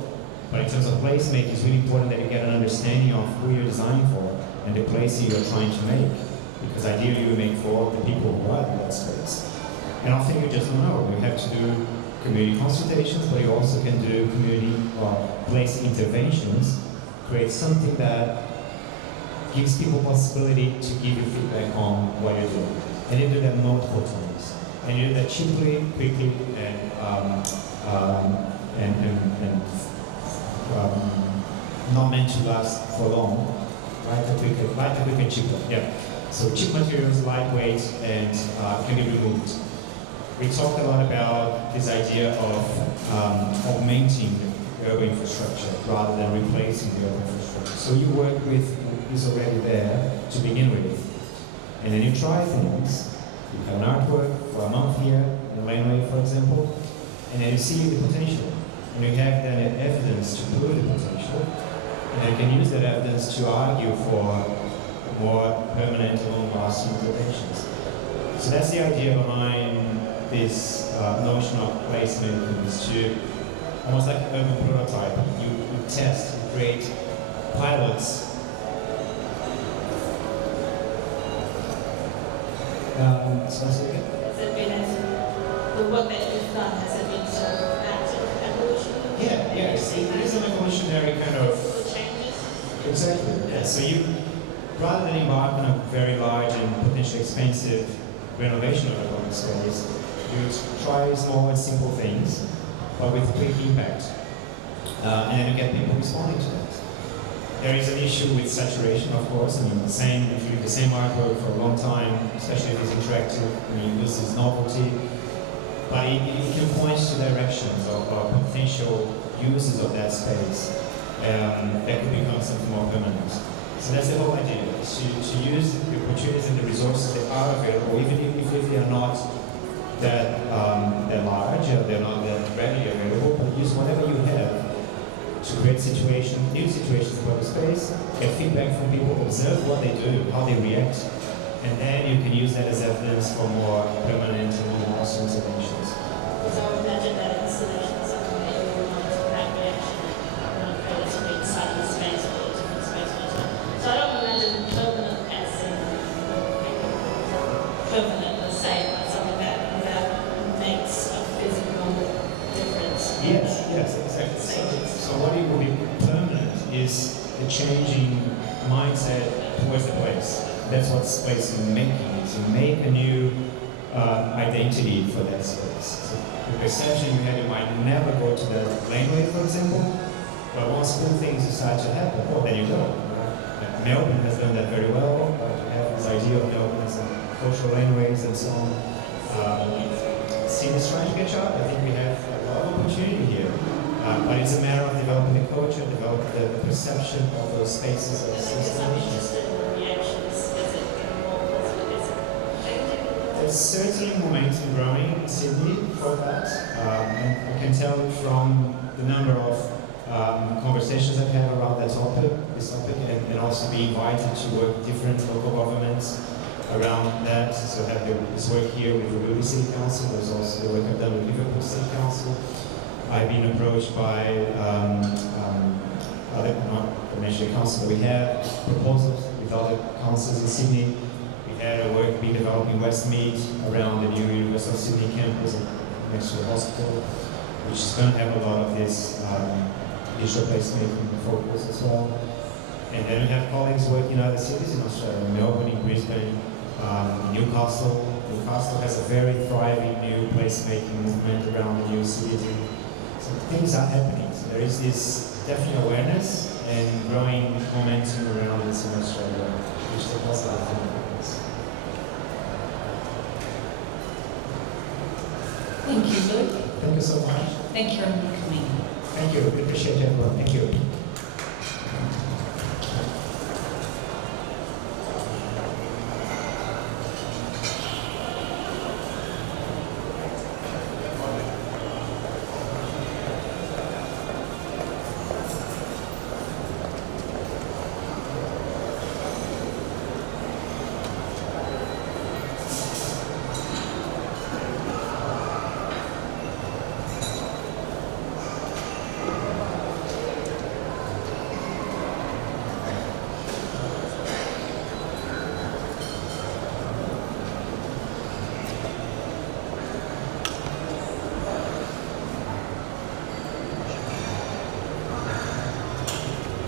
but in terms of placemaking, it's really important that you get an understanding of who you're designing for and the place you're trying to make. Because ideally you make for the people who are in that space. And often you just don't know. You have to do community consultations, but you also can do community or place interventions, create something that gives people possibility to give you feedback on what you're doing. And you do that multiple times. And you do that cheaply, quickly, and not meant to last for long. Lighter, quicker, cheaper. Yeah. So cheap materials, lightweight, and can be removed. We talked a lot about this idea of augmenting the urban infrastructure rather than replacing the urban infrastructure. So you work with what is already there to begin with, and then you try things. You have an artwork for a month here in the laneway, for example, and then you see the potential, and you have the evidence to prove the potential, and you can use that evidence to argue for more permanent, long-lasting interventions. So that's the idea behind this notion of placemaking, is to almost like an urban prototype. You test, you create pilots. Has it been the work that you've done, has it been sort of active evolution? Yeah, it is an evolutionary kind of changes. Exactly. Yeah. So you, rather than embark on a very large and potentially expensive renovation of a public space, you try small and simple things, but with quick impact, and then you get people responding to that. There is an issue with saturation, of course. I mean, if you do the same artwork for a long time, especially if it's interactive, you lose its novelty. But it can point to directions or potential uses of that space that could become something more permanent. So that's the whole idea, to use the opportunities and the resources that are available, even if they are not that large or they're not that readily available, but use whatever you have to create new situations for the space, get feedback from people, observe what they do, how they react, and then you can use that as evidence for more permanent and more lasting interventions. So I would imagine that installation is something that you will want to have reaction relatively inside the space or a different space. So I don't imagine permanent as in permanent, let's say, but something that makes a physical difference. Yes, exactly. So what it will be permanent is the changing mindset towards the place. That's what space making is. You make a new identity for that space. So the perception you had, you might never go to the laneway, for example, but once cool things start to happen, then you go. Melbourne has done that very well. You have this idea of Melbourne as cultural laneways and so on. Sydney is trying to catch up. I think we have a lot of opportunity here. But it's a matter of developing the culture, developing the perception of those spaces as installations. There's certainly momentum growing in Sydney for that. And I can tell you from the number of conversations I've had around this topic, and also being invited to work with different local governments around that. So I have this work here with the Ruby City Council. There's also the work I've done with Liverpool City Council. I've been approached by other, not the council, but we have proposals with other councils in Sydney. We had a work being developed in Westmead around the new University of Sydney campus next to the hospital, which is going to have a lot of this digital placemaking focus as well. And then we have colleagues working in other cities in Australia, Melbourne, in Brisbane, Newcastle. Newcastle has a very thriving new placemaking movement around the new city. So things are happening. So there is this definite awareness and growing momentum around this in Australia, which is a positive thing. Thank you, Luke. Thank you so much. Thank you for coming. Thank you. We appreciate everyone. Thank you.